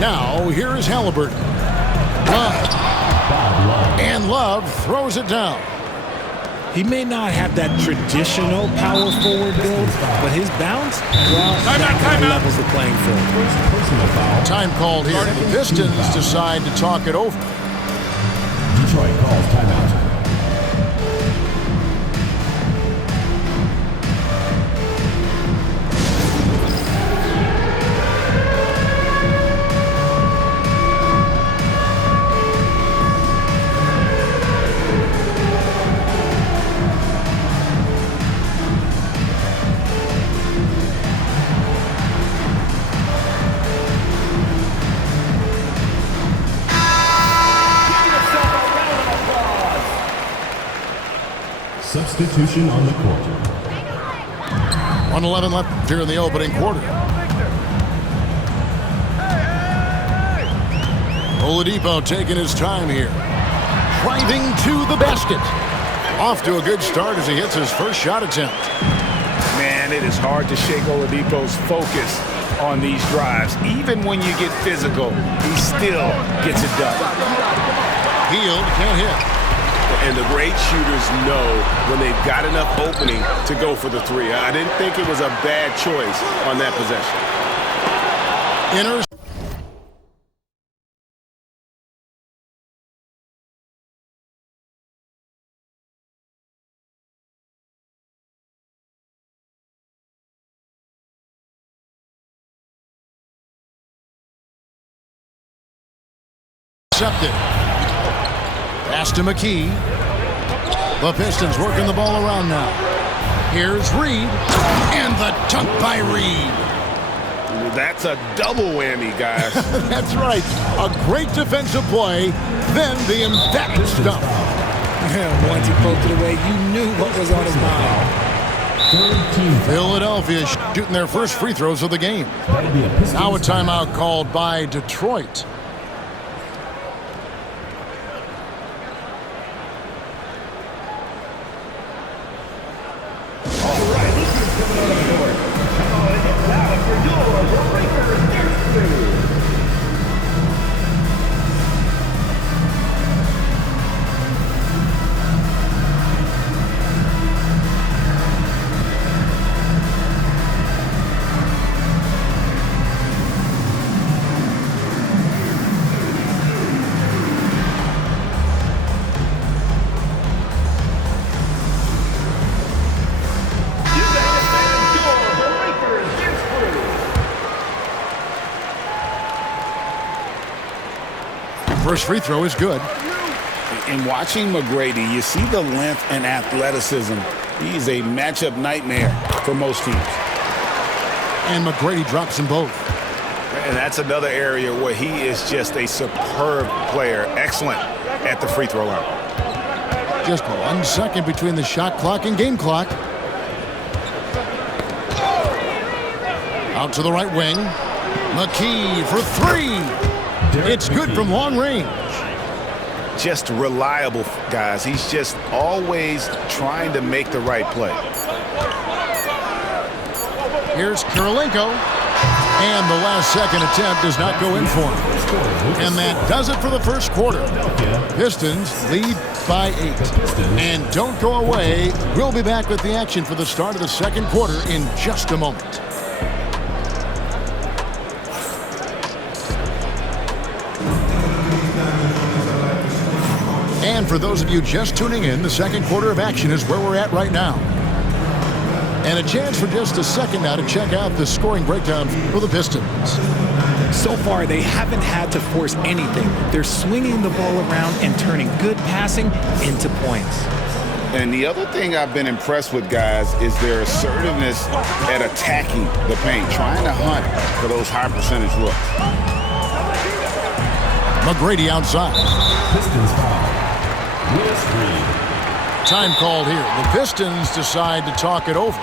Now, here is Halliburton. Love. And Love throws it down. He may not have that traditional power forward build, but his bounce, well, that levels the playing field. Time called here. The Pistons decide to talk it over. Detroit calls timeout. Substitution on the court. 1:11 left here in the opening quarter. Oladipo taking his time here. Driving to the basket. Off to a good start as he hits his first shot attempt. Man, it is hard to shake Oladipo's focus on these drives. Even when you get physical, he still gets it done. Hield can't hit. And the great shooters know when they've got enough opening to go for the three. I didn't think it was a bad choice on that possession. Intercepted. Pass to McKee. The Pistons working the ball around now. Here's Reed. And the dunk by Reed. That's a double whammy, guys. That's right. A great defensive play, then the emphatic dunk. Once he poked it away, you knew what was on his mind. Philadelphia shooting their first free throws of the game. Now a timeout called by Detroit. First free throw is good. In watching McGrady, you see the length and athleticism. He's a matchup nightmare for most teams. And McGrady drops them both. And that's another area where he is just a superb player. Excellent at the free throw line. Just 1 second between the shot clock and game clock. Out to the right wing. McKee for three. It's good from long range. Just reliable, guys. He's just always trying to make the right play. Here's Kirilenko. And the last second attempt does not go in for him. And that does it for the first quarter. Pistons lead by 8. And don't go away. We'll be back with the action for the start of the second quarter in just a moment. And for those of you just tuning in, the second quarter of action is where we're at right now. And a chance for just a second now to check out the scoring breakdown for the Pistons. So far, they haven't had to force anything. They're swinging the ball around and turning good passing into points. And the other thing I've been impressed with, guys, is their assertiveness at attacking the paint, trying to hunt for those high percentage looks. McGrady outside. Pistons foul. Willis Reed. Time called here. The Pistons decide to talk it over.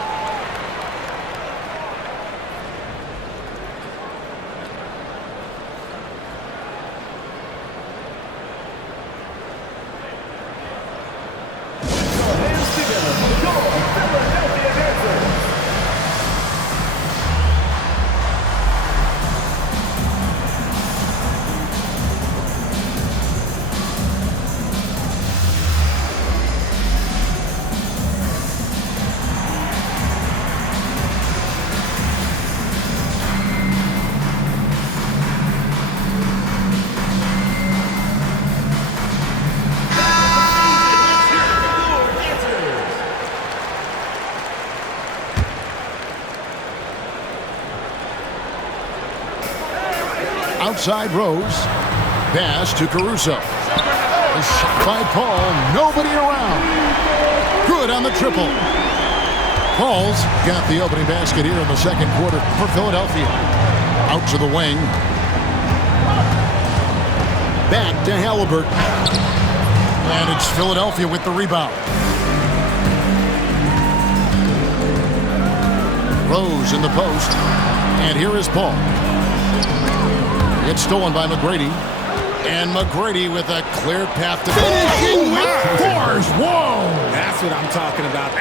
Outside Rose. Pass to Caruso. A shot by Paul. Nobody around. Good on the triple. Paul's got the opening basket here in the second quarter for Philadelphia. Out to the wing. Back to Halliburton. And it's Philadelphia with the rebound. Rose in the post. And here is Paul. It's stolen by McGrady. And McGrady with a clear path to finishing with force. Whoa! That's what I'm talking about.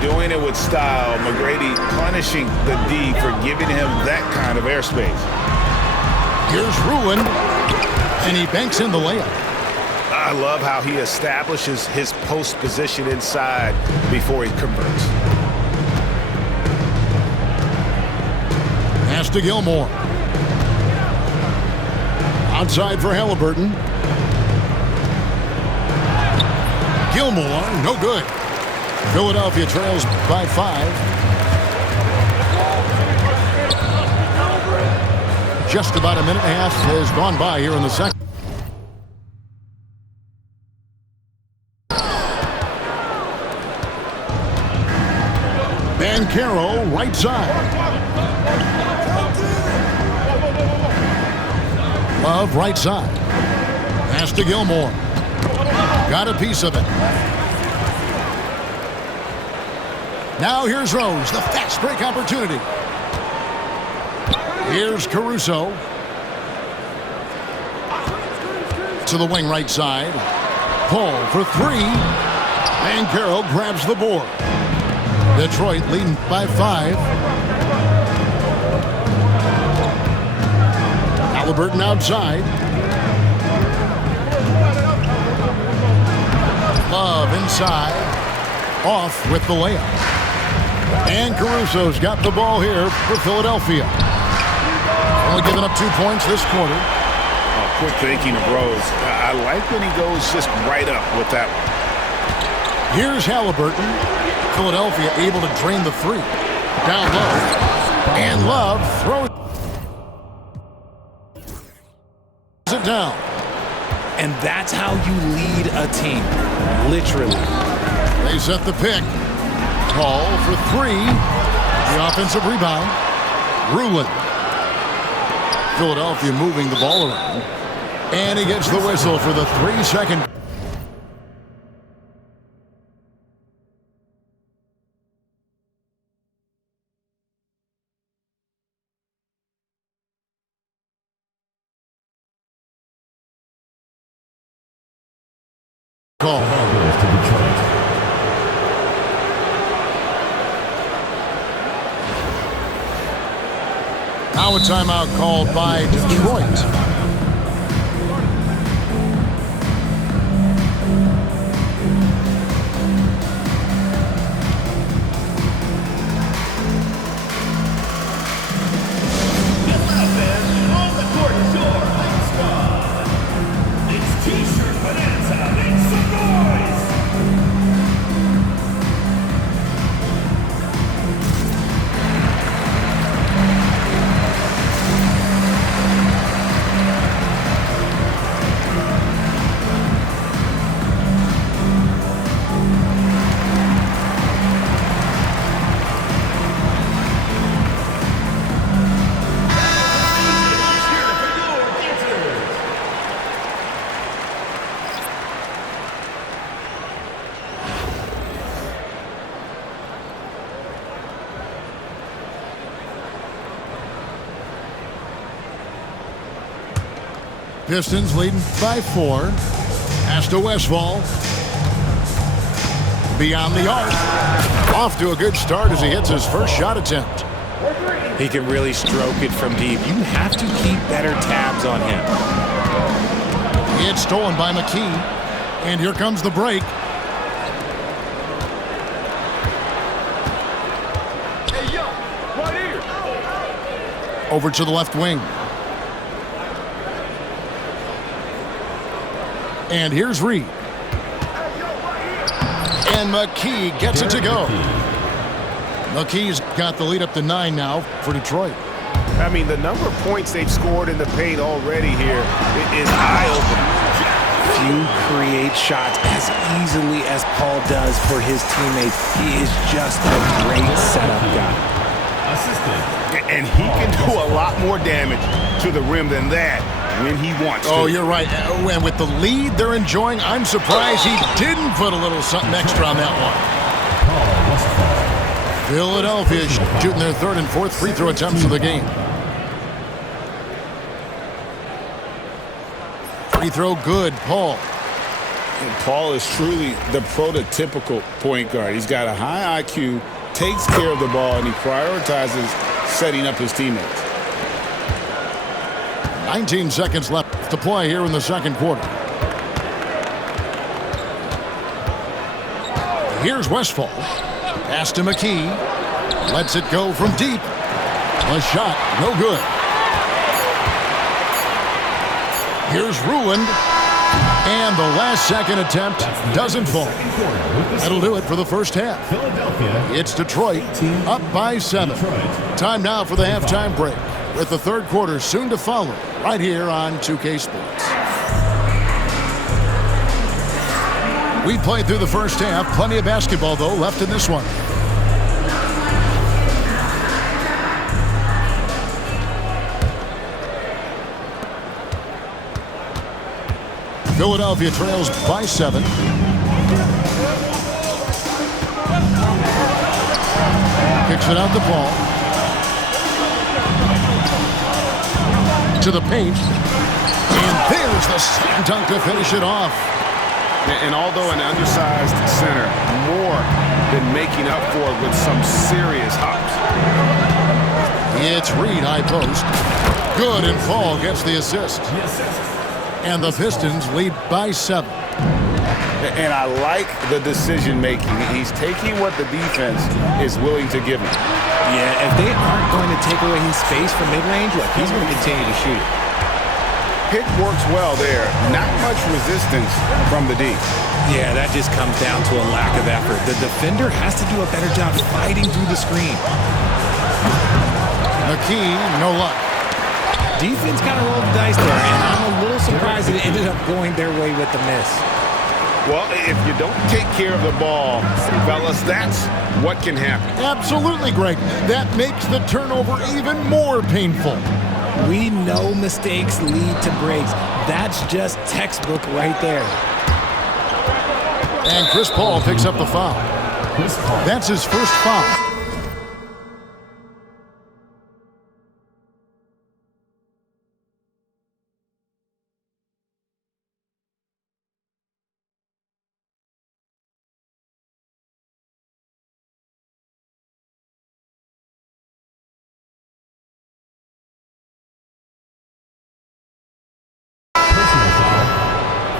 Doing it with style. McGrady punishing the D for giving him that kind of airspace. Here's Ruin. And he banks in the layup. I love how he establishes his post position inside before he converts. Pass to Gilmore. Outside for Halliburton. Gilmore, no good. Philadelphia trails by 5. Just about a minute and a half has gone by here in the second. Banchero, right side. Love, right side. Pass to Gilmore. Got a piece of it. Now here's Rose, the fast break opportunity. Here's Caruso. To the wing right side. Paul for 3. Banchero grabs the board. Detroit leading by 5. Halliburton outside. Love inside. Off with the layup. And Caruso's got the ball here for Philadelphia. Only giving up 2 points this quarter. Oh, quick thinking of Rose. I like when he goes just right up with that one. Here's Halliburton. Philadelphia able to drain the 3. Down low. And Love throws it down. And that's how you lead a team. Literally. They set the pick. Paul for 3. The offensive rebound. Rulin. Philadelphia moving the ball around. And he gets the whistle for the 3-second. Call. Now a timeout called by Detroit. Pistons leading by 4. Pass to Westphal. Beyond the arc. Off to a good start as he hits his first shot attempt. He can really stroke it from deep. You have to keep better tabs on him. It's stolen by McKee. And here comes the break. Hey, yo, right here. Over to the left wing. And here's Reed. And McKee gets it to go. McKee's got the lead up to 9 now for Detroit. I mean, the number of points they've scored in the paint already here is eye-opening. Few create shots as easily as Paul does for his teammates. He is just a great setup guy. And he can do a lot more damage to the rim than that when he wants to. Oh, you're right. And with the lead they're enjoying, I'm surprised he didn't put a little something extra on that one. Philadelphia shooting their third and fourth free throw attempts of the game. Free throw good, Paul. And Paul is truly the prototypical point guard. He's got a high IQ, takes care of the ball, and he prioritizes setting up his teammates. 19 seconds left to play here in the second quarter. Here's Westphal. Pass to McKee. Lets it go from deep. A shot, no good. Here's Ruland. And the last second attempt doesn't fall. That'll do it for the first half. It's Detroit up by 7. Time now for the halftime break, with the third quarter soon to follow right here on 2K Sports. We played through the first half. Plenty of basketball, though, left in this one. Philadelphia trails by 7. Kicks it out to Paul. To the paint. And there's the slam dunk to finish it off. And although an undersized center, more than making up for it with some serious hops. It's Reed, high post. Good, and Paul gets the assist. And the Pistons lead by 7. And I like the decision making. He's taking what the defense is willing to give him. Yeah, if they aren't going to take away his space from mid-range, look, he's going to continue to shoot. Pick works well there. Not much resistance from the D. Yeah, that just comes down to a lack of effort. The defender has to do a better job fighting through the screen. McKee, no luck. Defense kind of rolled the dice there, and I'm a little surprised it ended up going their way with the miss. Well, if you don't take care of the ball, fellas, that's what can happen. Absolutely, Greg. That makes the turnover even more painful. We know mistakes lead to breaks. That's just textbook right there. And Chris Paul picks up the foul. That's his first foul.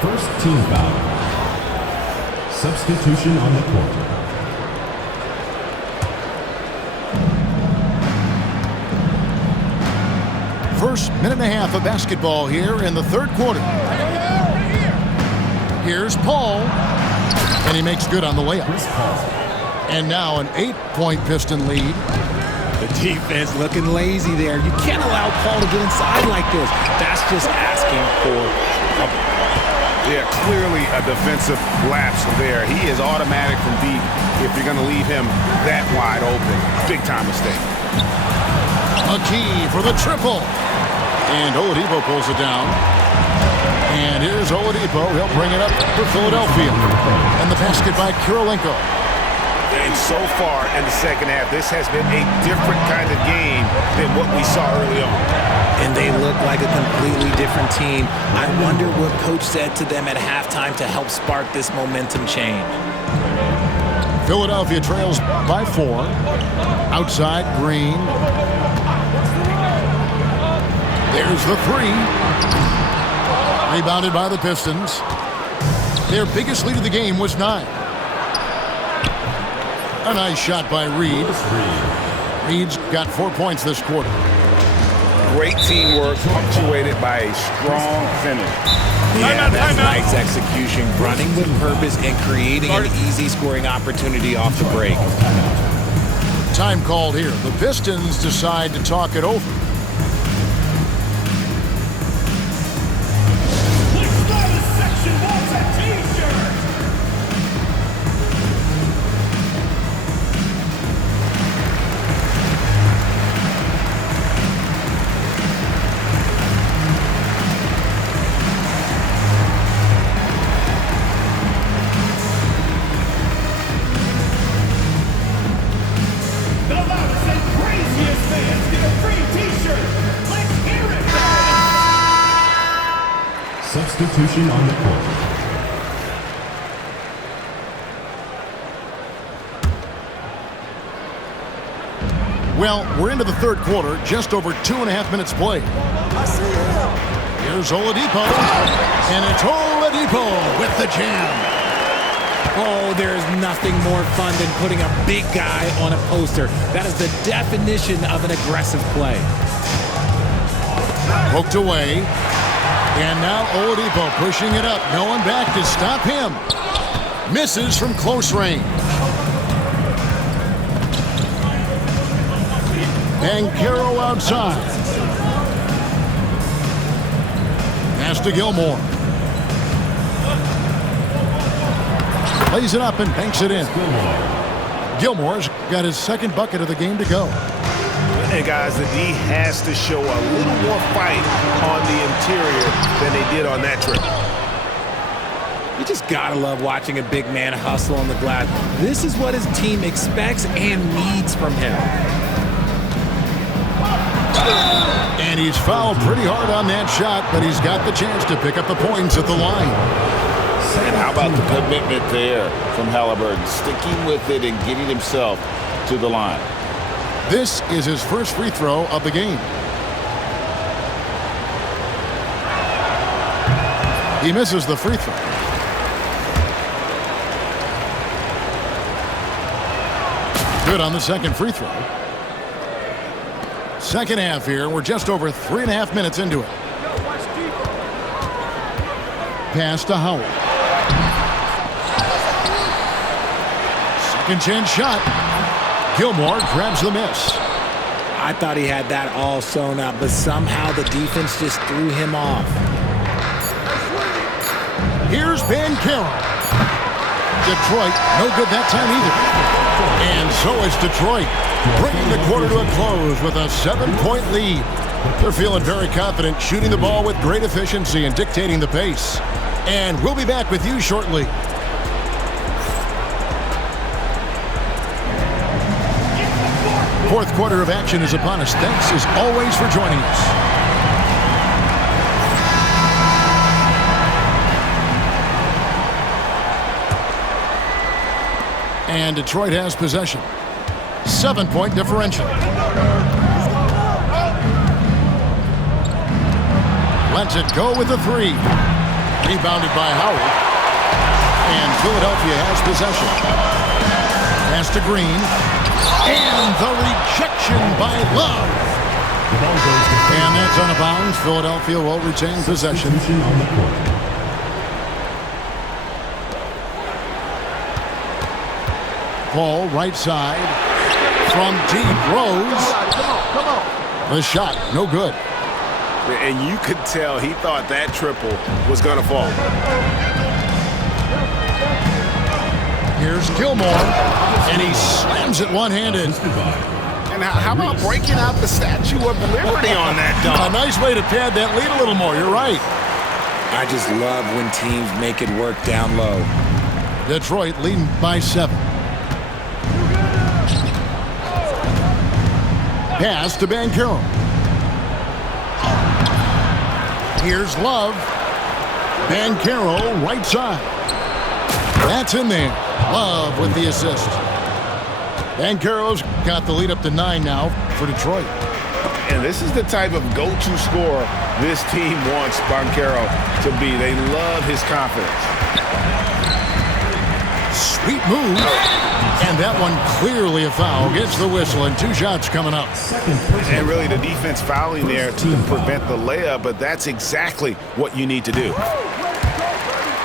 First team foul. Substitution on the court. First minute and a half of basketball here in the third quarter. Here's Paul. And he makes good on the layup. And now an 8-point Piston lead. The defense looking lazy there. You can't allow Paul to get inside like this. That's just asking for trouble. Yeah, clearly a defensive lapse there. He is automatic from deep if you're going to leave him that wide open. Big time mistake. McKee for the triple. And Oladipo pulls it down. And here's Oladipo. He'll bring it up for Philadelphia. And the basket by Kirilenko. And so far in the second half, this has been a different kind of game than what we saw early on. And they look like a completely different team. I wonder what coach said to them at halftime to help spark this momentum change. Philadelphia trails by 4. Outside, Green. There's the 3. Rebounded by the Pistons. Their biggest lead of the game was 9. A nice shot by Reed. Reed's got 4 points this quarter. Great teamwork punctuated by a strong finish. Yeah, that's nice execution, running with purpose and creating an easy scoring opportunity off the break. Time called here. The Pistons decide to talk it over. Substitution on the court. Well, we're into the third quarter, just over 2.5 minutes played. Here's Oladipo, and it's Oladipo with the jam. Oh, there's nothing more fun than putting a big guy on a poster. That is the definition of an aggressive play. Poked away, and now Oladipo pushing it up. No one back to stop him. Misses from close range. Banchero outside. Pass to Gilmore. Lays it up and banks it in. Gilmore's got his second bucket of the game to go. And guys, the D has to show a little more fight on the interior than they did on that trip. You just gotta love watching a big man hustle on the glass. This is what his team expects and needs from him. And he's fouled pretty hard on that shot, but he's got the chance to pick up the points at the line. And how about the commitment there from Halliburton, sticking with it and getting himself to the line. This is his first free throw of the game. He misses the free throw. Good on the second free throw. Second half here. We're just over 3.5 minutes into it. Pass to Howard. Second chance shot. Gilmore grabs the miss. I thought he had that all sewn up, but somehow the defense just threw him off. Here's Banchero. Detroit, no good that time either. And so is Detroit, bringing the quarter to a close with a 7-point lead. They're feeling very confident, shooting the ball with great efficiency and dictating the pace. And we'll be back with you shortly. Fourth quarter of action is upon us. Thanks as always for joining us. And Detroit has possession. 7-point differential. Lets it go with a three. Rebounded by Howard. And Philadelphia has possession. Pass to Green. And the rejection by Love. And that's out of bounds. Philadelphia will retain possession. Ball right side from deep. Rose. The shot, no good. And you could tell he thought that triple was going to fall. Here's Gilmore, and he slams it one-handed. And how about breaking out the Statue of Liberty on that dunk? A nice way to pad that lead a little more, you're right. I just love when teams make it work down low. Detroit leading by 7. Pass to Banchero. Here's Love. Banchero right side. That's in there. Love with the assist. Banchero's got the lead up to 9 now for Detroit. And this is the type of go-to scorer this team wants Banchero to be. They love his confidence. Sweet move. And that one clearly a foul. Gets the whistle and 2 shots coming up. And really the defense fouling there to prevent the layup, but that's exactly what you need to do.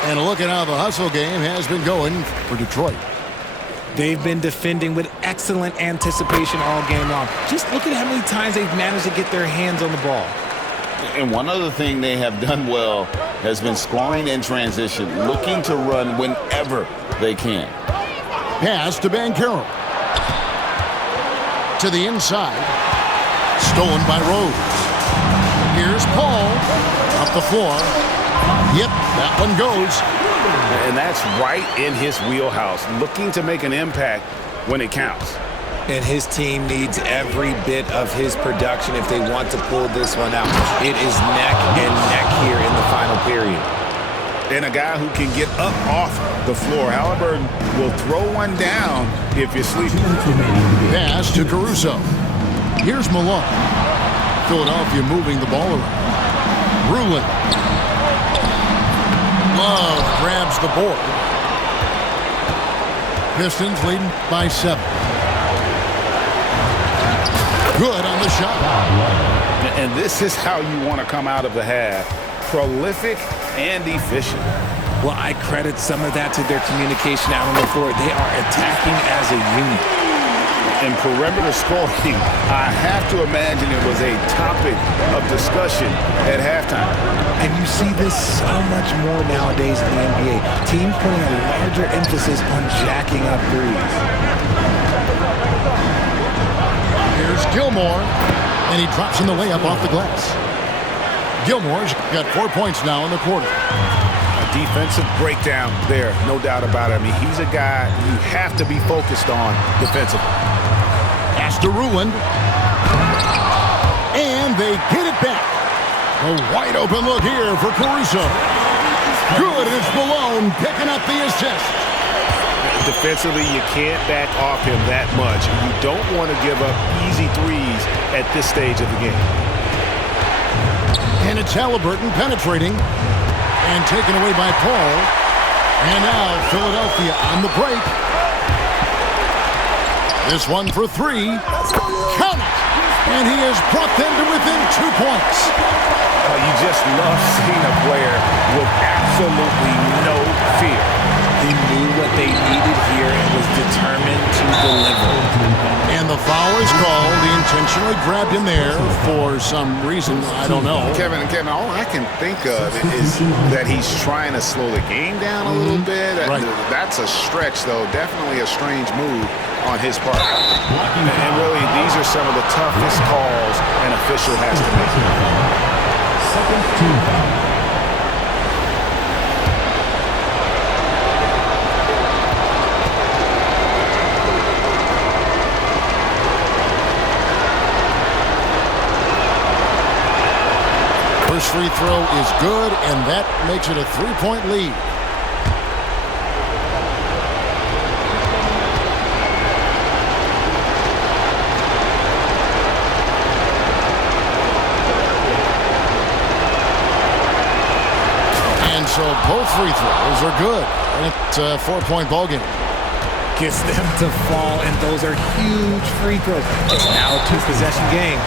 And a look at how the hustle game has been going for Detroit. They've been defending with excellent anticipation all game long. Just look at how many times they've managed to get their hands on the ball. And one other thing they have done well has been scoring in transition, looking to run whenever they can. Pass to Banchero. To the inside. Stolen by Rose. Here's Paul. Up the floor. Yep, that one goes. And that's right in his wheelhouse, looking to make an impact when it counts. And his team needs every bit of his production if they want to pull this one out. It is neck and neck here in the final period. And a guy who can get up off the floor. Halliburton will throw one down if you're sleeping. Pass to Caruso. Here's Malone. Philadelphia moving the ball around. Rulin. Love grabs the board. Pistons leading by 7. Good on the shot. And this is how you want to come out of the half. Prolific and efficient. Well, I credit some of that to their communication out on the floor. They are attacking as a unit. And perimeter scoring, I have to imagine it was a topic of discussion at halftime. And you see this so much more nowadays in the NBA. Teams putting a larger emphasis on jacking up threes. Here's Gilmore, and he drops in the layup off the glass. Gilmore's got 4 points now in the quarter. A defensive breakdown there, no doubt about it. I mean, he's a guy you have to be focused on defensively. Pass to Rulin. And they get it back. A wide open look here for Caruso. Good, and it's Malone picking up the assist. Defensively, you can't back off him that much. You don't want to give up easy threes at this stage of the game. And it's Halliburton penetrating and taken away by Paul. And now Philadelphia on the break. This one for 3. Count it! And he has brought them to within 2 points. You just love seeing a player with absolutely no fear. He knew what they needed here and was determined to deliver. And the foul is called. He intentionally grabbed him there for some reason. I don't know. Kevin, all I can think of is that he's trying to slow the game down a little bit. Right. That's a stretch, though. Definitely a strange move on his part. And really, these are some of the toughest calls an official has to make. Second team foul. First free throw is good, and that makes it a 3-point lead. And so both free throws are good, and it's a 4-point ballgame. Gets them to fall, and those are huge free throws. It's now a 2-possession game.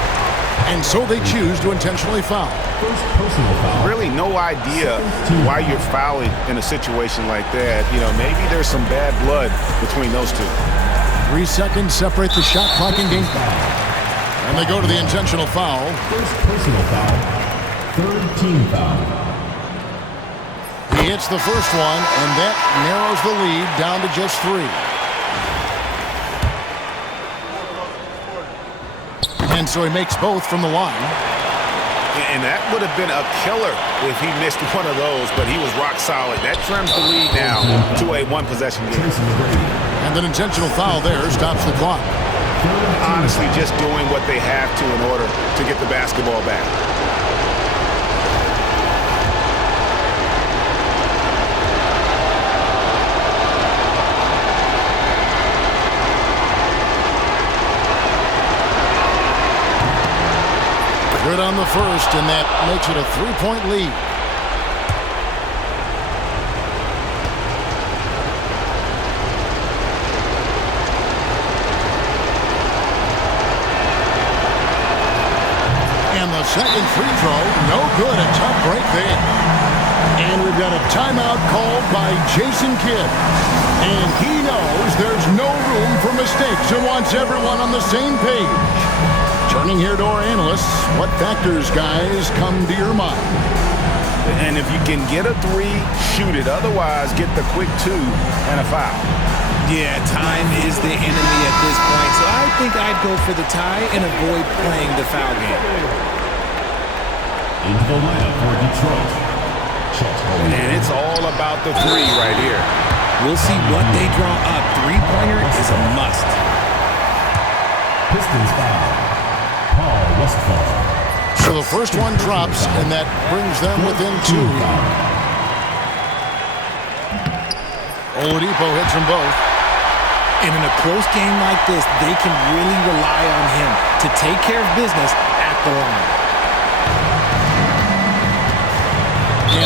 And so they choose to intentionally foul. First personal foul. Really no idea why you're fouling in a situation like that. You know, maybe there's some bad blood between those two. 3 seconds separate the shot clock and game. And they go to the intentional foul. First personal foul. Third team foul. He hits the first one, and that narrows the lead down to just 3. And so he makes both from the line. And that would have been a killer if he missed one of those, but he was rock solid. That trims the lead now to a 1-possession game. And an intentional foul there stops the clock. Honestly, just doing what they have to in order to get the basketball back. Good on the first, and that makes it a 3-point lead. And the second free throw, no good. A tough break there. And we've got a timeout called by Jason Kidd. And he knows there's no room for mistakes and wants everyone on the same page. Turning here to our analysts, what factors, guys, come to your mind? And if you can get a 3, shoot it. Otherwise, get the quick 2 and a foul. Yeah, time is the enemy at this point, so I think I'd go for the tie and avoid playing the foul game. Into the lineup for Detroit. And it's all about the 3 right here. We'll see what they draw up. Three-pointer is a must. Pistons foul. Paul Westphal. So the first one drops, and that brings them within 2. Oladipo hits them both. And in a close game like this, they can really rely on him to take care of business at the line.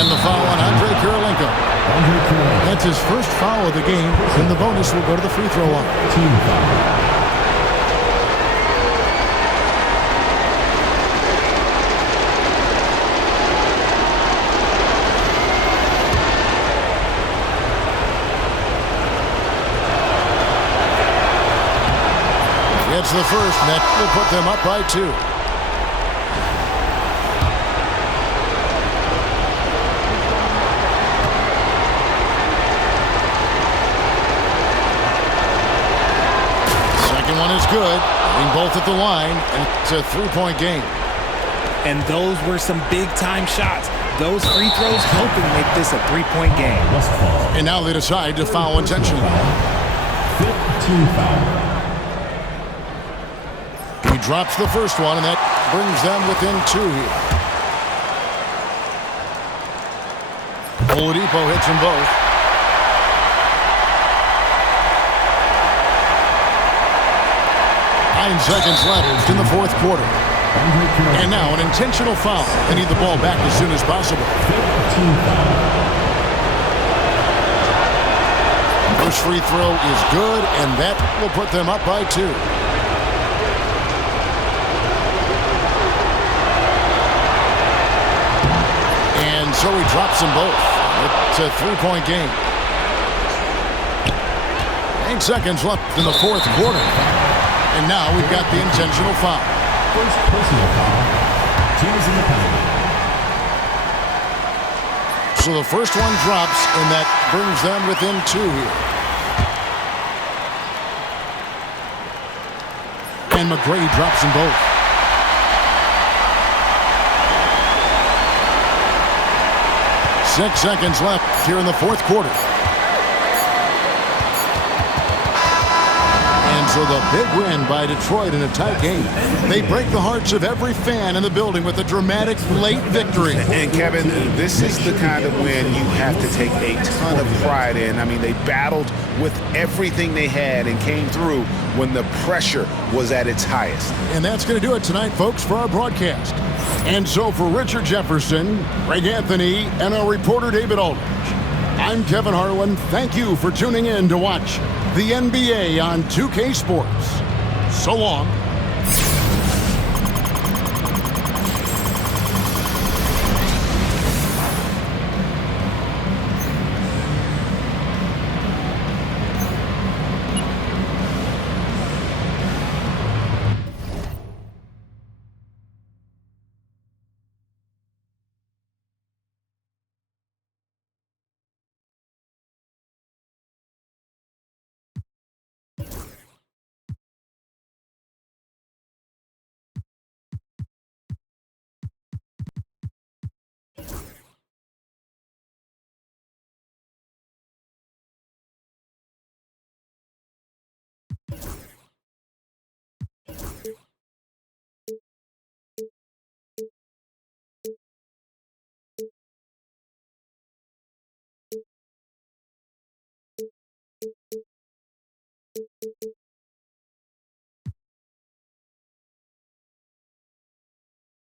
And the foul on Andre Kirilenko. That's his first foul of the game, and the bonus will go to the free throw line. Team foul. It's the first, and that will put them up by 2. Second one is good. Hitting both at the line, and it's a 3-point game. And those were some big-time shots. Those free throws helping make this a 3-point game. And now they decide to foul intentionally. 15 foul. He drops the first one, and that brings them within 2 here. Oladipo hits them both. Nine seconds left in the fourth quarter. And now an intentional foul. They need the ball back as soon as possible. 15 foul. First free throw is good, and that will put them up by 2. So he drops them both. It's a 3-point game. 8 seconds left in the fourth quarter. And now we've got the intentional foul. First personal foul. Teams in the penalty. So the first one drops, and that brings them within 2 here. And McGrady drops them both. 6 seconds left here in the fourth quarter. And so the big win by Detroit in a tight game. They break the hearts of every fan in the building with a dramatic late victory. And Kevin, this is the kind of win you have to take a ton of pride in. I mean, they battled with everything they had and came through when the pressure was at its highest. And that's going to do it tonight, folks, for our broadcast. And so for Richard Jefferson, Greg Anthony, and our reporter David Aldridge, I'm Kevin Harlan. Thank you for tuning in to watch the NBA on 2K Sports. So long.